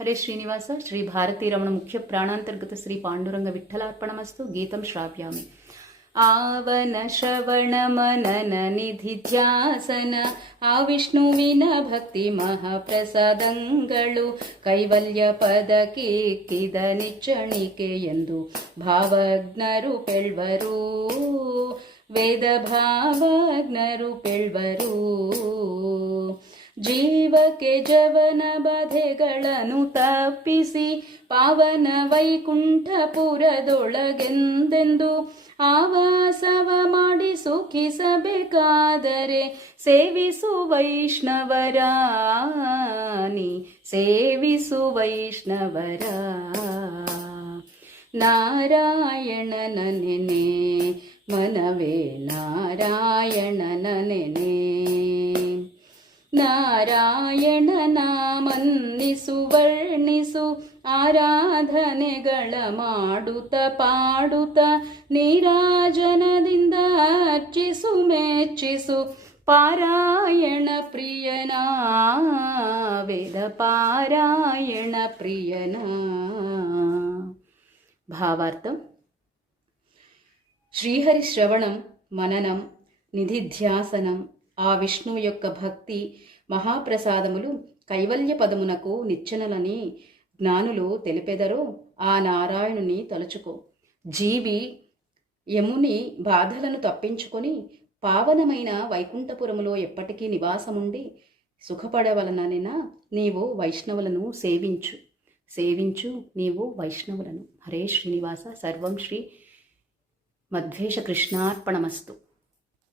हरे श्रीनिवास श्री भारती रमण मुख्य प्राणांतर्गत श्री पांडुरंग विठ्ठलार्पणमस्तु। गीतं श्राव्यामि। आवन श्रवण मनन निधि ध्यासन आ विष्णुविन भक्ति महाप्रसादंगळु कैवल्य पद कीर्तिद निಚ್ಚಣಿಕೆ ಎಂದು ಭಾವಜ್ಞರು ಪೆಳ್ವರು ವೇದ ಭಾವಜ್ಞರು ಪೆಳ್ವರು ಜೀವಕ್ಕೆ ಜವನ ಬಾಧೆಗಳನ್ನು ತಪ್ಪಿಸಿ ಪಾವನ ವೈಕುಂಠಪುರದೊಳಗೆಂದೆಂದು ಆವಾಸವ ಮಾಡಿ ಸುಖಿಸಬೇಕಾದರೆ ಸೇವಿಸು ವೈಷ್ಣವರ ನೀ ಸೇವಿಸು ವೈಷ್ಣವರ ನಾರಾಯಣನ ನೆನೆ ಮನವೇ ನಾರಾಯಣನ ನೆನೆ ನಾರಾಯಣನ ಮನ್ನಿಸು ವರ್ಣಿಸು ಆರಾಧನೆಗಳ ಮಾಡುತ್ತ ಪಾಡುತ್ತ ನೀರಾಜನದಿಂದ ಅರ್ಚಿಸು ಮೆಚ್ಚಿಸು ಪಾರಾಯಣ ಪ್ರಿಯನ ವೇದ ಪಾರಾಯಣ ಪ್ರಿಯನ. భావార్థం: శ్రీహరి శ్రవణం, మననం, నిధిధ్యాసనం, ఆ విష్ణువు యొక్క భక్తి మహాప్రసాదములు కైవల్య పదమునకు నిచ్చెనలని జ్ఞానులు తెలిపెదరో ఆ నారాయణుని తలుచుకో. జీవి యముని బాధలను తప్పించుకొని పావనమైన వైకుంఠపురములో ఎప్పటికీ నివాసముండి సుఖపడవలనైనా నీవు వైష్ణవులను సేవించు నీవు వైష్ణవులను. హరే శ్రీనివాస. సర్వం శ్రీ మధ్వేష కృష్ణార్పణమస్తు.